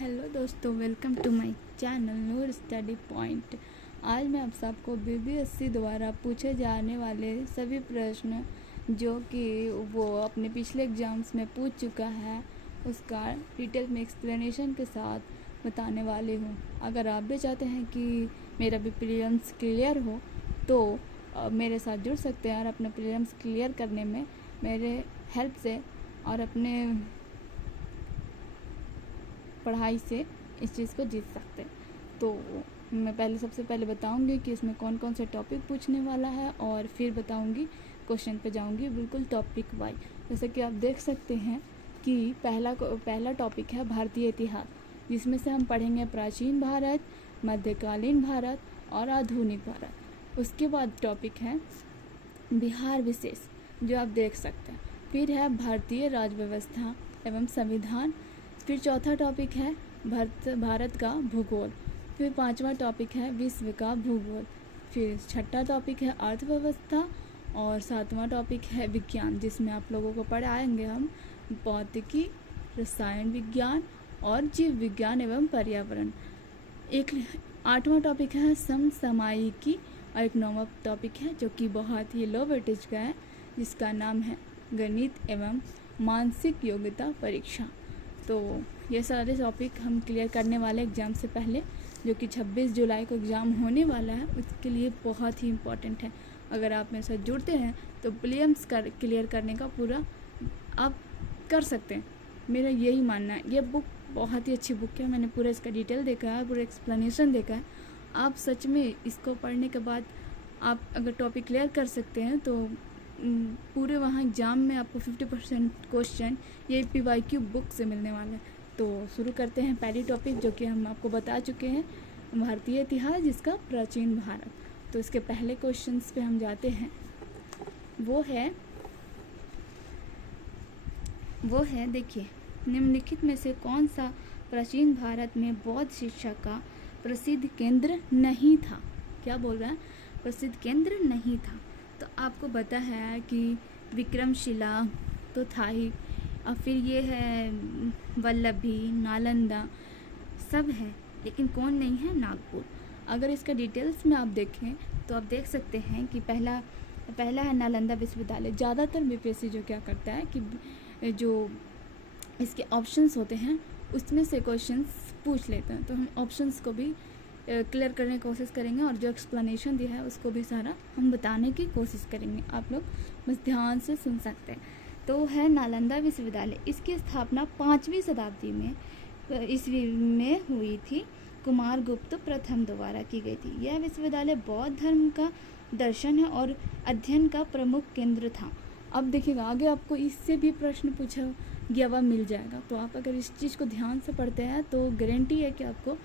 Hello दोस्तों, welcome to my channel Noor study point. आज मैं आप सबको बीबीएससी द्वारा पूछे जाने वाले सभी प्रश्न जो कि वो अपने पिछले एग्ज़ाम्स में पूछ चुका है उसका डिटेल में एक्सप्लेनेशन के साथ बताने वाली हूँ। अगर आप भी चाहते हैं कि मेरा भी प्रीलिम्स क्लियर हो तो मेरे साथ जुड़ सकते हैं और अपने प्रीलिम्स क्लियर करने में मेरे हेल्प से और अपने पढ़ाई से इस चीज़ को जीत सकते हैं। तो मैं सबसे पहले बताऊंगी कि इसमें कौन कौन से टॉपिक पूछने वाला है और फिर बताऊंगी, क्वेश्चन पे जाऊंगी बिल्कुल टॉपिक वाइज। जैसे कि आप देख सकते हैं कि पहला टॉपिक है भारतीय इतिहास, जिसमें से हम पढ़ेंगे प्राचीन भारत, मध्यकालीन भारत और आधुनिक भारत। उसके बाद टॉपिक है बिहार विशेष, जो आप देख सकते हैं। फिर है भारतीय राज्य व्यवस्था एवं संविधान। फिर चौथा टॉपिक है भारत का भूगोल। फिर पांचवा टॉपिक है विश्व का भूगोल। फिर छठा टॉपिक है अर्थव्यवस्था और सातवां टॉपिक है विज्ञान, जिसमें आप लोगों को पढ़ाएंगे हम भौतिकी, रसायन विज्ञान और जीव विज्ञान एवं पर्यावरण। एक आठवां टॉपिक है समसामयिकी और एक नौवां टॉपिक है जो कि बहुत ही लो वेटेज का है, जिसका नाम है गणित एवं मानसिक योग्यता परीक्षा। तो ये सारे टॉपिक हम क्लियर करने वाले एग्ज़ाम से पहले, जो कि 26 जुलाई को एग्ज़ाम होने वाला है, उसके लिए बहुत ही इम्पोर्टेंट है। अगर आप मेरे साथ जुड़ते हैं तो प्रीलिम्स क्लियर करने का पूरा आप कर सकते हैं, मेरा यही मानना है। ये बुक बहुत ही अच्छी बुक है, मैंने पूरा इसका डिटेल देखा है, पूरा एक्सप्लेनेशन देखा है। आप सच में इसको पढ़ने के बाद आप अगर टॉपिक क्लियर कर सकते हैं तो पूरे वहाँ एग्ज़ाम में आपको 50% क्वेश्चन ये PYQ बुक से मिलने वाला है। तो शुरू करते हैं पहली टॉपिक, जो कि हम आपको बता चुके हैं, भारतीय इतिहास, जिसका प्राचीन भारत। तो इसके पहले क्वेश्चंस पे हम जाते हैं। वो है देखिए, निम्नलिखित में से कौन सा प्राचीन भारत में बौद्ध शिक्षा का प्रसिद्ध केंद्र नहीं था? क्या बोल रहा है? प्रसिद्ध केंद्र नहीं था। तो आपको पता है कि विक्रमशिला तो था ही, और फिर ये है वल्लभी, नालंदा, सब है, लेकिन कौन नहीं है? नागपुर। अगर इसका डिटेल्स में आप देखें तो आप देख सकते हैं कि पहला है नालंदा विश्वविद्यालय। ज़्यादातर बीपीएससी जो क्या करता है कि जो इसके ऑप्शंस होते हैं उसमें से क्वेश्चंस पूछ लेते हैं, तो हम ऑप्शंस को भी क्लियर करने की कोशिश करेंगे और जो एक्सप्लेनेशन दिया है उसको भी सारा हम बताने की कोशिश करेंगे। आप लोग बस ध्यान से सुन सकते हैं। तो है नालंदा विश्वविद्यालय। इसकी स्थापना 5वीं शताब्दी में ईस्वी में हुई थी, कुमारगुप्त प्रथम द्वारा की गई थी। यह विश्वविद्यालय बौद्ध धर्म का दर्शन है और अध्ययन का प्रमुख केंद्र था। अब देखिएगा, आगे आपको इससे भी प्रश्न पूछा गया हुआ मिल जाएगा, तो आप अगर इस चीज़ को ध्यान से पढ़ते हैं तो गारंटी है कि आपको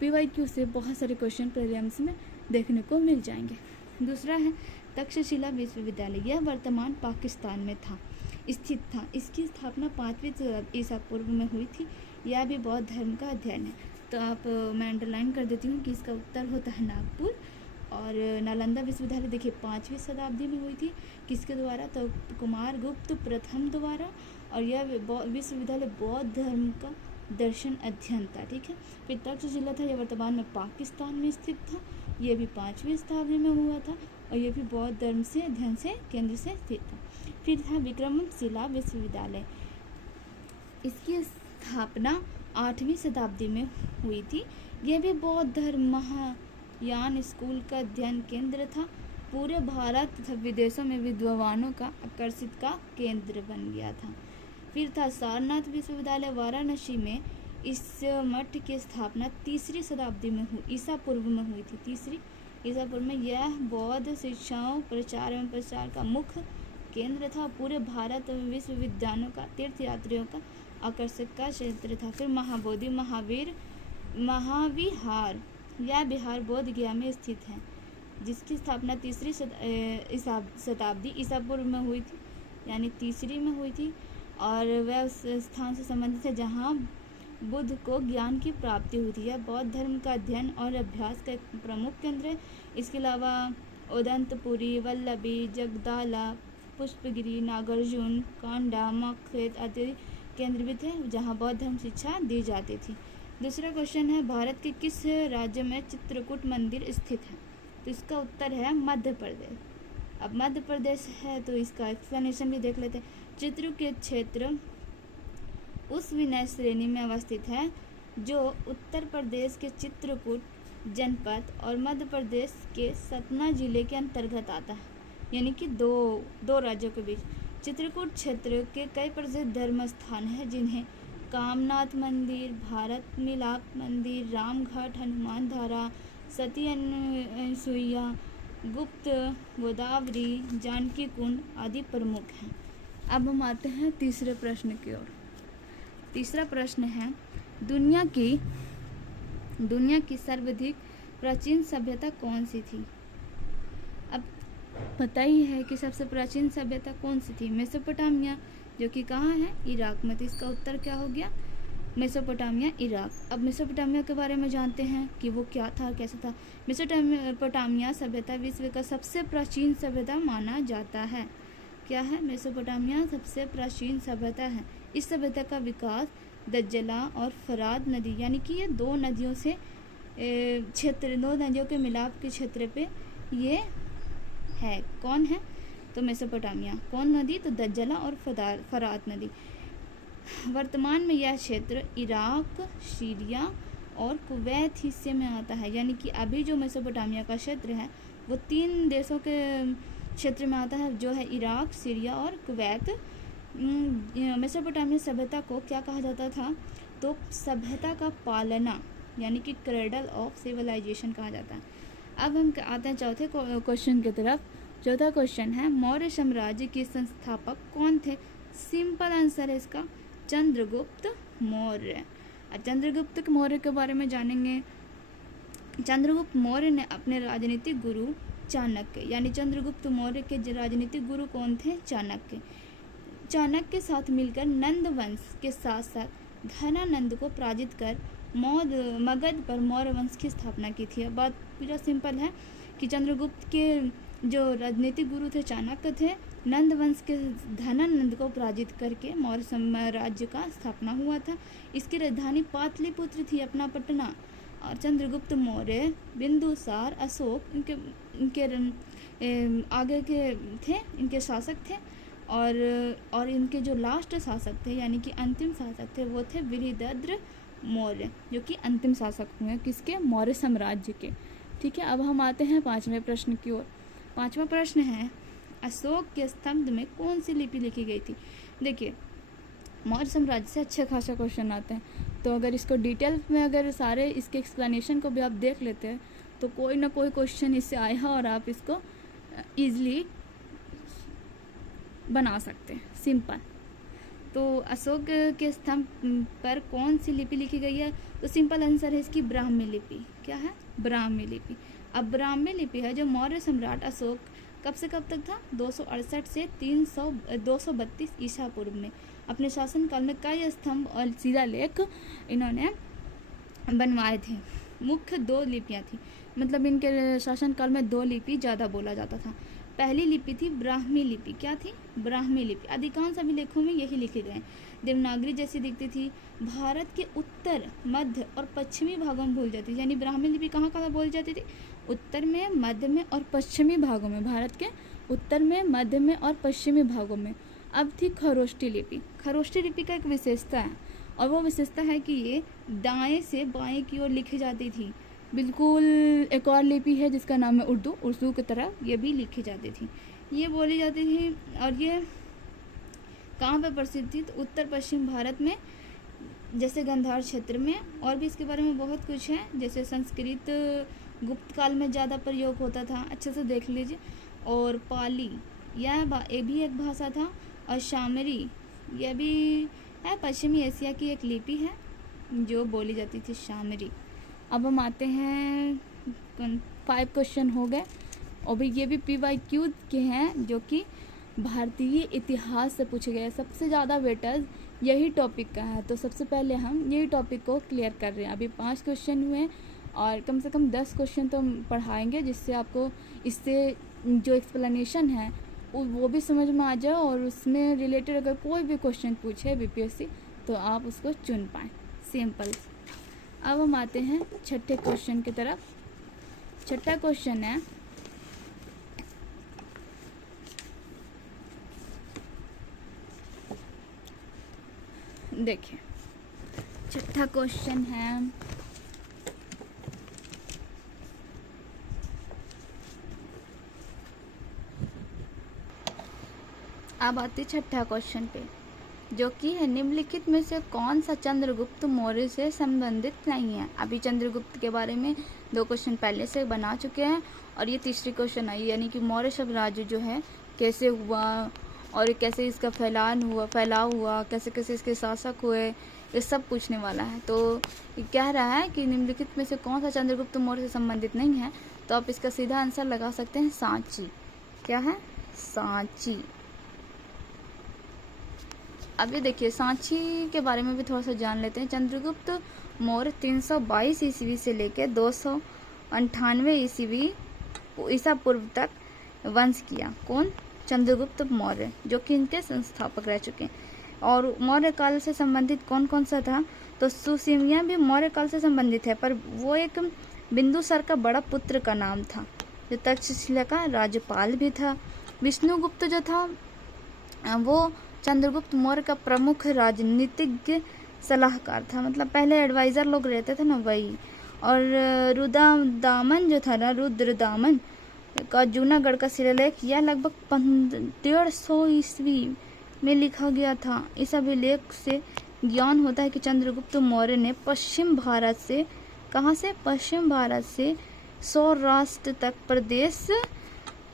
PYQ से बहुत सारे क्वेश्चन प्रीलिम्स में देखने को मिल जाएंगे। दूसरा है तक्षशिला विश्वविद्यालय। यह वर्तमान पाकिस्तान में स्थित था। इसकी स्थापना 5वीं शताब्दी ईसा पूर्व में हुई थी। यह भी बौद्ध धर्म का अध्ययन है। तो आप मैं अंडरलाइन कर देती हूँ कि इसका उत्तर होता है नागपुर। और नालंदा विश्वविद्यालय देखिए 5वीं शताब्दी में हुई थी, किसके द्वारा? तो कुमारगुप्त प्रथम द्वारा। और यह विश्वविद्यालय बौद्ध धर्म का दर्शन अध्ययन था, ठीक है। फिर तक्षशिला था, यह वर्तमान में पाकिस्तान में स्थित था। यह भी 5वीं शताब्दी में हुआ था और यह भी बौद्ध धर्म से अध्ययन से केंद्र से स्थित था। फिर था विक्रमशिला विश्वविद्यालय। इसकी स्थापना 8वीं शताब्दी में हुई थी। यह भी बौद्ध धर्म महायान स्कूल का अध्ययन केंद्र था। पूरे भारत तथा विदेशों में विद्वानों का आकर्षित का केंद्र बन गया था। फिर था सारनाथ विश्वविद्यालय वाराणसी में। इस मठ की स्थापना 3री शताब्दी में हुई, ईसा पूर्व में हुई थी। 3री ईसा पूर्व में। यह बौद्ध शिक्षाओं, प्रचार एवं प्रसार का मुख्य केंद्र था। पूरे भारत में विश्वविद्यालयों का, तीर्थयात्रियों का आकर्षक का क्षेत्र था। फिर महाबोधि महाविहार, यह बिहार बोध गया में स्थित है, जिसकी स्थापना 3री शताब्दी ईसा पूर्व में हुई थी, यानी 3री में हुई थी। और वह उस स्थान से संबंधित है जहाँ बुद्ध को ज्ञान की प्राप्ति हुई थी। यह बौद्ध धर्म का अध्ययन और अभ्यास का एक प्रमुख केंद्र है। इसके अलावा उदंतपुरी, वल्लभी, जगदाला, पुष्पगिरी, नागार्जुन, कांडा, मखेद आदि केंद्र भी थे जहाँ बौद्ध धर्म शिक्षा दी जाती थी। दूसरा क्वेश्चन है भारत के किस राज्य में चित्रकूट मंदिर स्थित है? तो इसका उत्तर है मध्य प्रदेश। अब मध्य प्रदेश है तो इसका एक्सप्लेनेशन भी देख लेते हैं। चित्रकूट क्षेत्र उस विनय श्रेणी में अवस्थित है जो उत्तर प्रदेश के चित्रकूट जनपद और मध्य प्रदेश के सतना जिले के अंतर्गत आता है, यानी कि दो राज्यों के बीच। चित्रकूट क्षेत्र के कई प्रसिद्ध धर्म स्थान हैं जिन्हें कामनाथ मंदिर, भारत मिलाप मंदिर, रामघाट, हनुमान धारा, सती अनसुईया, गुप्त गोदावरी, जानकी कुंड आदि प्रमुख हैं। अब हम आते हैं तीसरे प्रश्न की ओर। तीसरा प्रश्न है दुनिया की सर्वाधिक प्राचीन सभ्यता कौन सी थी? अब पता ही है कि सबसे प्राचीन सभ्यता कौन सी थी? मेसोपोटामिया, जो कि कहाँ है? इराक में। तो इसका उत्तर क्या हो गया? Mesopotamia, Iraq. अब मेसोपोटामिया के बारे में जानते हैं कि वो क्या था, कैसा था। मेसोपोटामिया सभ्यता विश्व का सबसे प्राचीन सभ्यता माना जाता है। क्या है? मेसोपोटामिया सबसे प्राचीन सभ्यता है। इस सभ्यता का विकास दज्जला और फरात नदी, यानी कि ये दो नदियों से दो नदियों के मिलाप के क्षेत्र पे ये है। कौन है? तो मेसोपोटामिया। कौन नदी? तो दज्जला और फरात नदी। वर्तमान में यह क्षेत्र इराक, सीरिया और कुवैत हिस्से में आता है, यानी कि अभी जो मेसोपोटामिया का क्षेत्र है वो 3 देशों के क्षेत्र में आता है, जो है इराक, सीरिया और कुवैत। मेसोपोटामिया सभ्यता को क्या कहा जाता था? तो सभ्यता का पालना, यानी कि क्रेडल ऑफ सिविलाइजेशन कहा जाता है। अब हम आते हैं चौथे क्वेश्चन की तरफ। चौथा क्वेश्चन है मौर्य साम्राज्य के संस्थापक कौन थे? सिंपल आंसर है इसका चंद्रगुप्त मौर्य। चंद्रगुप्त मौर्य के बारे में जानेंगे। चंद्रगुप्त मौर्य ने अपने राजनीतिक गुरु चाणक्य, यानी चंद्रगुप्त मौर्य के राजनीतिक गुरु कौन थे? चाणक्य। चाणक्य के साथ मिलकर नंद वंश के साथ साथ घनानंद को पराजित कर मगध पर मौर्य वंश की स्थापना की थी। अब बात पूरा सिंपल है कि चंद्रगुप्त के जो राजनीतिक गुरु थे चाणक्य थे, नंद वंश के घनानंद को पराजित करके मौर्य साम्राज्य का स्थापना हुआ था। इसकी राजधानी पाटलिपुत्र थी, अपना पटना। और चंद्रगुप्त मौर्य, बिंदुसार, अशोक इनके आगे के थे, इनके शासक थे। और इनके जो लास्ट शासक थे, यानी कि अंतिम शासक थे, वो थे बृहद्रथ मौर्य, जो कि अंतिम शासक हुए किसके? मौर्य साम्राज्य के। ठीक है, अब हम आते हैं 5वें प्रश्न की ओर। 5वां प्रश्न है अशोक के स्तंभ में कौन सी लिपि लिखी गई थी? देखिए, मौर्य साम्राज्य से अच्छे खासा क्वेश्चन आते हैं, तो अगर इसको डिटेल में अगर सारे इसके एक्सप्लेनेशन को भी आप देख लेते हैं तो कोई ना कोई क्वेश्चन इससे आएगा और आप इसको ईजिली बना सकते हैं। सिंपल। तो अशोक के स्तंभ पर कौन सी लिपि लिखी गई है? तो सिंपल आंसर है इसकी ब्राह्मी लिपि। क्या है? ब्राह्मी लिपि। अब ब्राह्मी लिपि है जो मौर्य सम्राट अशोक कब से कब तक था? 268 से 232 ईसा पूर्व में अपने शासनकाल में कई स्तंभ और शिलालेख इन्होंने बनवाए थे। मुख्य 2 लिपियाँ थी, मतलब इनके शासनकाल में 2 लिपि ज़्यादा बोला जाता था। पहली लिपि थी ब्राह्मी लिपि। क्या थी? ब्राह्मी लिपि। अधिकांश अभिलेखों में यही लिखे गए। देवनागरी जैसी दिखती थी। भारत के उत्तर, मध्य और पश्चिमी भागों में बोली जाती थी, यानी ब्राह्मी लिपि कहाँ कहाँ बोली जाती थी? उत्तर में, मध्य में और पश्चिमी भागों में। भारत के उत्तर में, मध्य में और पश्चिमी भागों में। अब थी खरोष्ठी लिपि। खरोष्ठी लिपि का एक विशेषता है, और वो विशेषता है कि ये दाएं से बाएं की ओर लिखी जाती थी। बिल्कुल एक और लिपि है जिसका नाम है उर्दू की तरह ये भी लिखी जाती थी, ये बोली जाती थी। और ये कहाँ पे प्रसिद्ध थी? तो उत्तर पश्चिम भारत में, जैसे गांधार क्षेत्र में। और भी इसके बारे में बहुत कुछ है, जैसे संस्कृत गुप्त काल में ज़्यादा प्रयोग होता था, अच्छे से देख लीजिए। और पाली, यह भी एक भाषा था। और शामरी, यह भी है पश्चिमी एशिया की एक लिपि है जो बोली जाती थी, शामरी। अब हम आते हैं 5 क्वेश्चन हो गए, और भी ये भी PYQ के हैं जो कि भारतीय इतिहास से पूछे गए। सबसे ज़्यादा वेटेज यही टॉपिक का है, तो सबसे पहले हम यही टॉपिक को क्लियर कर रहे हैं। अभी 5 क्वेश्चन हुए और कम से कम 10 क्वेश्चन तो हम पढ़ाएंगे, जिससे आपको इससे जो एक्सप्लेनेशन है वो भी समझ में आ जाए, और उसमें रिलेटेड अगर कोई भी क्वेश्चन पूछे BPSC तो आप उसको चुन पाएँ। सिंपल। अब हम आते हैं छठे क्वेश्चन की तरफ। छठा क्वेश्चन है, देखिए छठा क्वेश्चन है, अब आती छठा क्वेश्चन पे, जो कि है निम्नलिखित में से कौन सा चंद्रगुप्त मौर्य से संबंधित नहीं है। अभी चंद्रगुप्त के बारे में 2 क्वेश्चन पहले से बना चुके हैं और ये तीसरी क्वेश्चन आई, यानी कि मौर्य साम्राज्य जो है कैसे हुआ और कैसे इसका फैलाव हुआ, कैसे कैसे इसके शासक हुए, ये सब पूछने वाला है। तो ये कह रहा है कि निम्नलिखित में से कौन सा चंद्रगुप्त मौर्य से संबंधित नहीं है, तो आप इसका सीधा आंसर लगा सकते हैं सांची। क्या है? सांची। अब ये देखिए सांची के बारे में भी थोड़ा सा जान लेते हैं। चंद्रगुप्त मौर्य 322 ईस्वी से लेकर 298 ईसा पूर्व तक वंश किया। कौन? चंद्रगुप्त मौर्य, जो कि इनके संस्थापक रह चुके हैं। और मौर्य काल से संबंधित कौन कौन सा था, तो सुसीमिया भी मौर्य काल से संबंधित है, पर वो एक बिंदुसार का बड़ा पुत्र का नाम था, जो तक्षशिला का राज्यपाल भी था। विष्णुगुप्त जो था वो चंद्रगुप्त मौर्य का प्रमुख राजनीतिज्ञ सलाहकार था, मतलब पहले एडवाइजर लोग रहते थे ना, वही। और रुद्रदामन जो था ना, रुद्रदामन का जूनागढ़ का शिलालेख यह लगभग 150 ईस्वी में लिखा गया था। इस अभिलेख से ज्ञान होता है कि चंद्रगुप्त मौर्य ने पश्चिम भारत से, कहाँ से? पश्चिम भारत से सौराष्ट्र तक प्रदेश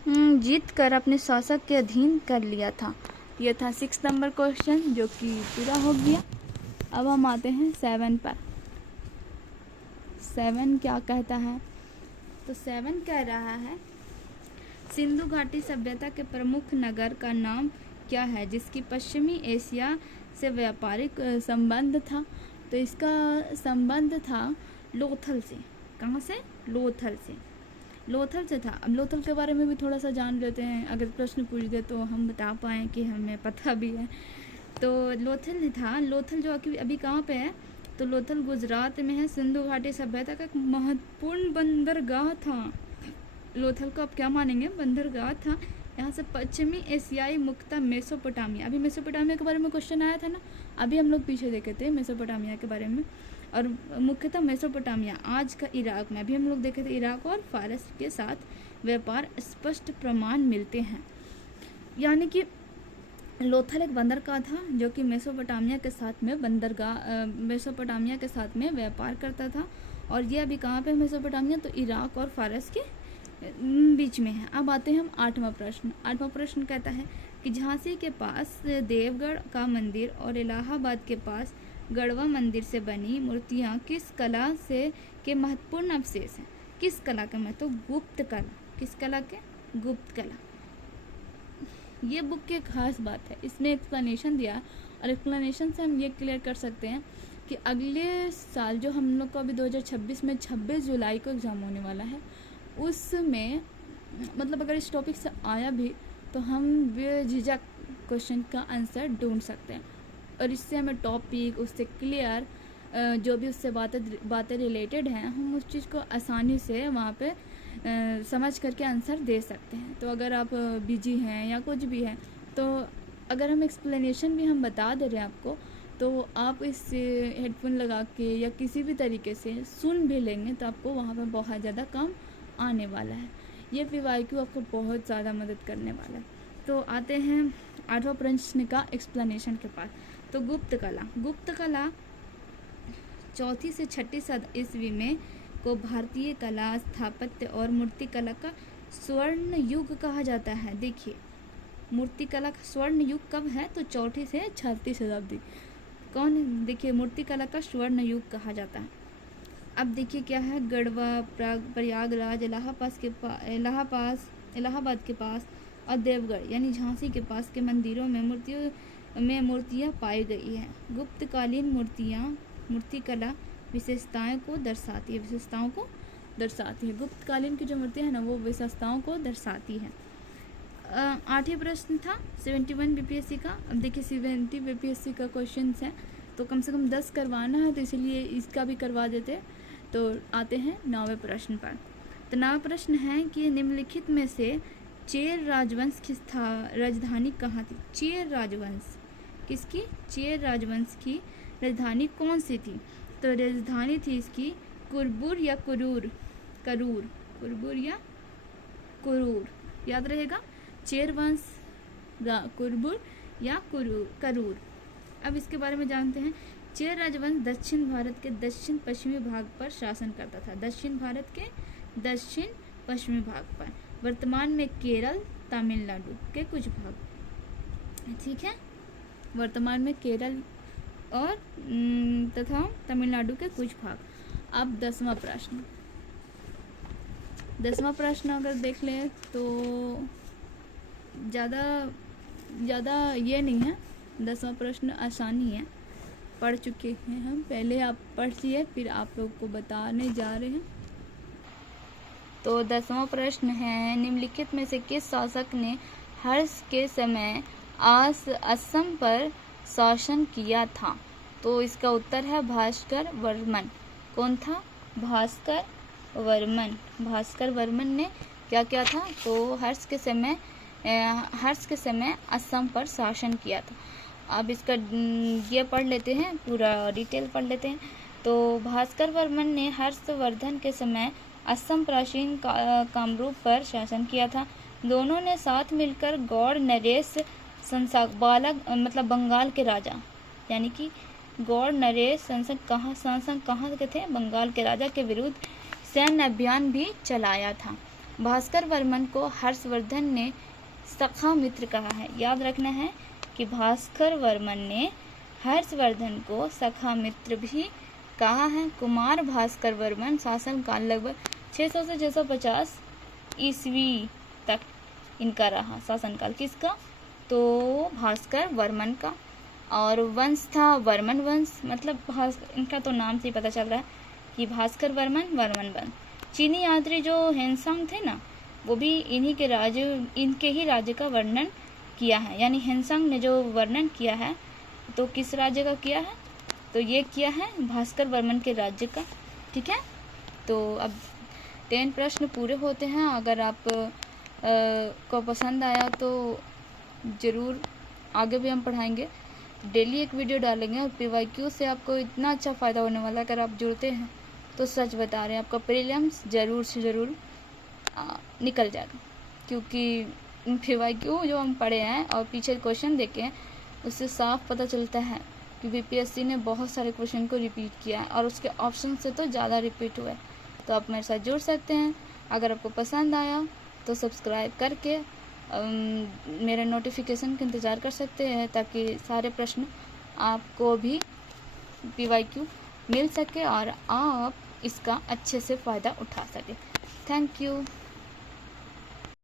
जीत कर अपने शासक के अधीन कर लिया था। यह था 6 नंबर क्वेश्चन, जो कि पूरा हो गया। अब हम आते हैं 7 पर। 7 क्या कहता है, तो 7 कह रहा है सिंधु घाटी सभ्यता के प्रमुख नगर का नाम क्या है, जिसकी पश्चिमी एशिया से व्यापारिक संबंध था। तो इसका संबंध था लोथल से। कहाँ से? लोथल से। लोथल से था। अब लोथल के बारे में भी थोड़ा सा जान लेते हैं, अगर प्रश्न पूछ दे तो हम बता पाएँ कि हमें पता भी है। तो लोथल ही था। लोथल जो अभी कहाँ पे है, तो लोथल गुजरात में है। सिंधु घाटी सभ्यता का एक महत्वपूर्ण बंदरगाह था। लोथल को आप क्या मानेंगे? बंदरगाह था। यहाँ से पश्चिमी एशियाई मुख्यतः मेसोपोटामिया, अभी मेसोपोटामिया के बारे में क्वेश्चन आया था ना, अभी हम लोग पीछे देखे थे मेसोपोटामिया के बारे में, और मुख्यतः मेसोपोटामिया आज का इराक में, अभी हम लोग देखे थे इराक और फारस के साथ व्यापार स्पष्ट प्रमाण मिलते हैं। यानी कि लोथल एक बंदरगाह था जो कि मेसोपोटामिया के साथ में व्यापार करता था। और ये अभी कहाँ पे? मेसोपोटामिया, तो इराक और फारस के बीच में है। अब आते हैं हम 8वां प्रश्न। 8वां प्रश्न कहता है कि झांसी के पास देवगढ़ का मंदिर और इलाहाबाद के पास गढ़वा मंदिर से बनी मूर्तियाँ किस कला से के महत्वपूर्ण अवशेष हैं? किस कला के? तो गुप्त कला। किस कला के? गुप्त कला। ये बुक की एक खास बात है, इसमें एक्सप्लेनेशन दिया, और एक्सप्लेनेशन से हम ये क्लियर कर सकते हैं कि अगले साल जो हम लोग को अभी 2026 में 26 जुलाई को एग्ज़ाम होने वाला है, उसमें मतलब अगर इस टॉपिक से आया भी तो हम बेझिझक क्वेश्चन का आंसर ढूंढ सकते हैं, और इससे हमें टॉपिक उससे क्लियर जो भी उससे बातें रिलेटेड हैं, हम उस चीज़ को आसानी से वहाँ पे समझ करके आंसर दे सकते हैं। तो अगर आप बिजी हैं या कुछ भी है, तो अगर हम एक्सप्लेनेशन भी हम बता दे रहे हैं आपको, तो आप इस हेडफोन लगा के या किसी भी तरीके से सुन भी लेंगे तो आपको वहाँ पे बहुत ज़्यादा काम आने वाला है। ये PYQ आपको बहुत ज़्यादा मदद करने वाला है। तो आते हैं 8वां प्रश्न का एक्सप्लेनेशन के पास। तो गुप्त कला 4वीं से 6वीं सदी ईस्वी में को भारतीय कला, स्थापत्य और मूर्ति कला का स्वर्ण युग कहा जाता है। देखिए मूर्ति कला का स्वर्ण युग कब है, तो 4वीं से 6वीं शताब्दी। कौन? देखिए मूर्ति कला का स्वर्ण युग कहा जाता है। अब देखिए क्या है, गढ़वा, प्रयागराज, इलाहाबाद के पास और देवगढ़ यानी झांसी के पास के मंदिरों में मूर्तियाँ पाई गई हैं। गुप्तकालीन मूर्ति कला विशेषताओं को दर्शाती है। गुप्तकालीन की जो मूर्तियाँ हैं ना, वो विशेषताओं को दर्शाती है। 8वां प्रश्न था 71 BPSC का। अब देखिए 70 BPSC का क्वेश्चन है, तो कम से कम 10 करवाना है, तो इसीलिए इसका भी करवा देते। तो आते हैं 9वें प्रश्न पर। तो 9वां प्रश्न है कि निम्नलिखित में से चेर राजवंश की राजधानी कहाँ थी? चेर राजवंश किसकी? चेर राजवंश की राजधानी कौन सी थी? तो राजधानी थी इसकी कुरबुर या कुरूर, कुरबुर या कुरूर, याद रहेगा। चेर वंश, कुरबुर या करूर। अब इसके बारे में जानते हैं। चेर राजवंश दक्षिण भारत के दक्षिण पश्चिमी भाग पर शासन करता था। दक्षिण भारत के दक्षिण पश्चिमी भाग पर, वर्तमान में केरल, तमिलनाडु के कुछ भाग, ठीक है, वर्तमान में केरल और तथा तमिलनाडु के कुछ भाग। अब 10वां प्रश्न। 10वां प्रश्न अगर देख लें तो ज़्यादा ये नहीं है। 10वां प्रश्न आसानी है, पढ़ चुके हैं हम पहले, आप पढ़ लिए, फिर आप लोग को बताने जा रहे हैं। तो 10वां प्रश्न है, निम्नलिखित में से किस शासक ने हर्ष के समय असम पर शासन किया था? तो इसका उत्तर है भास्कर वर्मन। कौन था? भास्कर वर्मन। भास्कर वर्मन ने क्या किया था? तो हर्ष के समय असम पर शासन किया था। अब इसका ये पढ़ लेते हैं, पूरा डिटेल पढ़ लेते हैं। तो भास्कर वर्मन ने हर्षवर्धन के समय असम प्राचीन कामरूप पर शासन किया था। दोनों ने साथ मिलकर गौड़ नरेश बंगाल के राजा, यानी कि गौड़ नरेश कहाँ के थे? बंगाल के राजा के विरुद्ध सैन्य अभियान भी चलाया था। भास्कर वर्मन को हर्षवर्धन ने सखा मित्र कहा है। याद रखना है कि भास्कर वर्मन ने हर्षवर्धन को सखा मित्र भी कहा है। कुमार भास्कर वर्मन शासनकाल लगभग 600 से 650 ईस्वी तक इनका रहा शासनकाल। किसका? तो भास्कर वर्मन का। और वंश था वर्मन वंश, मतलब इनका तो नाम से ही पता चल रहा है कि भास्कर वर्मन वंश। चीनी यात्री जो हेनसांग थे ना, वो भी इनके ही राज्य का वर्णन किया है। यानी हेनसांग ने जो वर्णन किया है तो किस राज्य का किया है? तो ये किया है भास्कर वर्मन के राज्य का, ठीक है। तो अब 10 प्रश्न पूरे होते हैं। अगर आप को पसंद आया तो ज़रूर आगे भी हम पढ़ाएंगे, डेली एक वीडियो डालेंगे। और PYQ से आपको इतना अच्छा फ़ायदा होने वाला है, अगर आप जुड़ते हैं तो सच बता रहे हैं, आपका प्रीलिम्स ज़रूर से ज़रूर निकल जाएगा। क्योंकि PYQ जो हम पढ़े हैं और पीछे क्वेश्चन देखे हैं, उससे साफ पता चलता है कि BPSC ने बहुत सारे क्वेश्चन को रिपीट किया है और उसके ऑप्शन से तो ज़्यादा रिपीट हुआ है। तो आप मेरे साथ जुड़ सकते हैं। अगर आपको पसंद आया तो सब्सक्राइब करके मेरे नोटिफिकेशन का इंतज़ार कर सकते हैं, ताकि सारे प्रश्न आपको भी PYQ मिल सके और आप इसका अच्छे से फ़ायदा उठा सकें। Thank you.